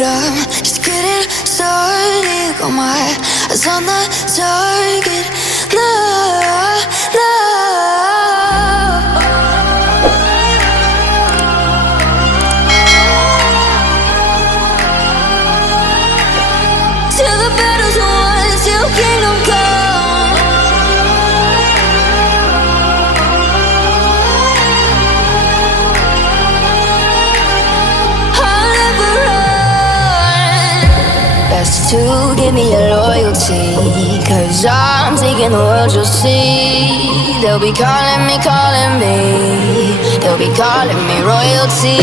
but I'm just getting started. Got my eyes on the target. No, no. Till the battle's won, till kingdom come. I'll never run. Best to give me your loyalty, 'cause I'm taking the world, you'll see. They'll be calling me, they'll be calling me royalty.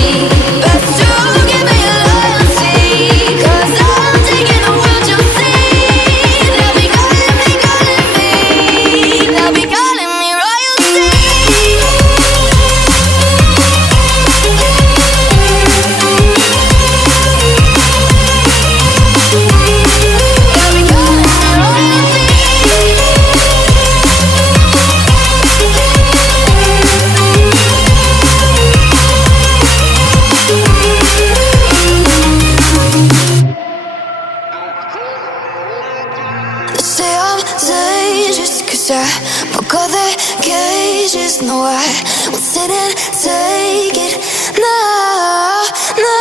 Best to give me your loyalty, 'cause I'm taking the world, you'll see. They'll be calling me, they'll be calling me royalty. They'll be calling me royalty. They say I'm dangerous 'cause I broke all their cages. No, I won't sit and take it. No, no.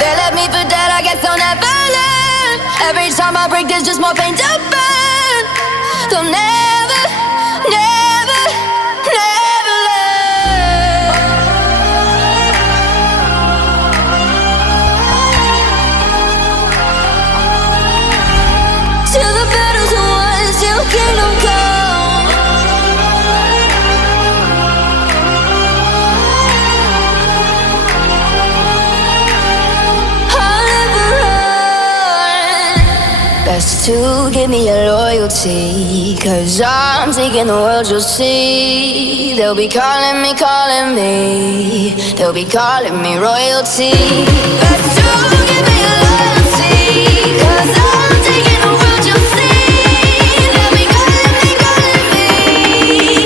They left me for dead, I guess I'll never learn. Every time I break, there's just more pain to burn. They'll never, never, never learn. Till the battle's won, till kingdom come. I'll never run. Best to give me your loyalty, 'cause I'm taking the world, you'll see. They'll be calling me, they'll be calling me royalty. Best to give me your loyalty, 'cause I'm taking the world, you'll see. They'll be calling me, they'll be calling me royalty.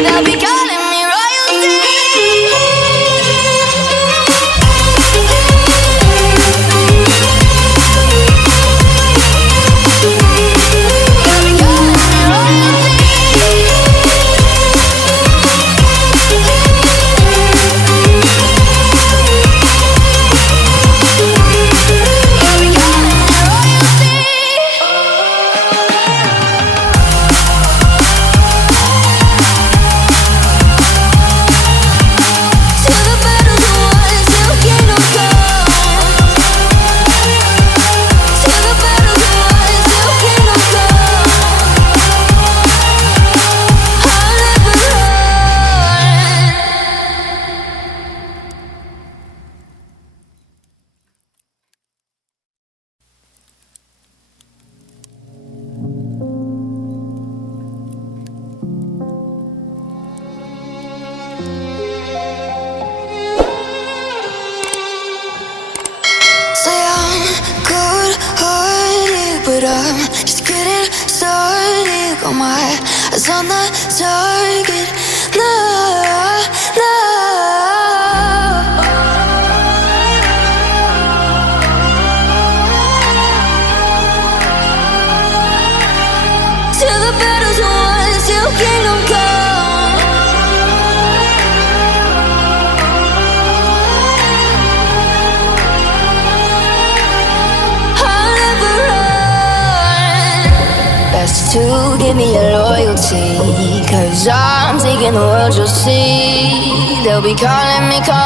They'll be calling me royalty. They'll be calling me royalty. Till the battle's won, till kingdom come. Till the battle's won, till kingdom come. I'll never run. Say I'm good-hearted, but I'm just getting started. Got my eyes on the target. No, no. Till the battle's won, till kingdom come. I'll never run. Best to give me your loyalty, 'cause I'm taking the world, you'll see. They'll be calling me,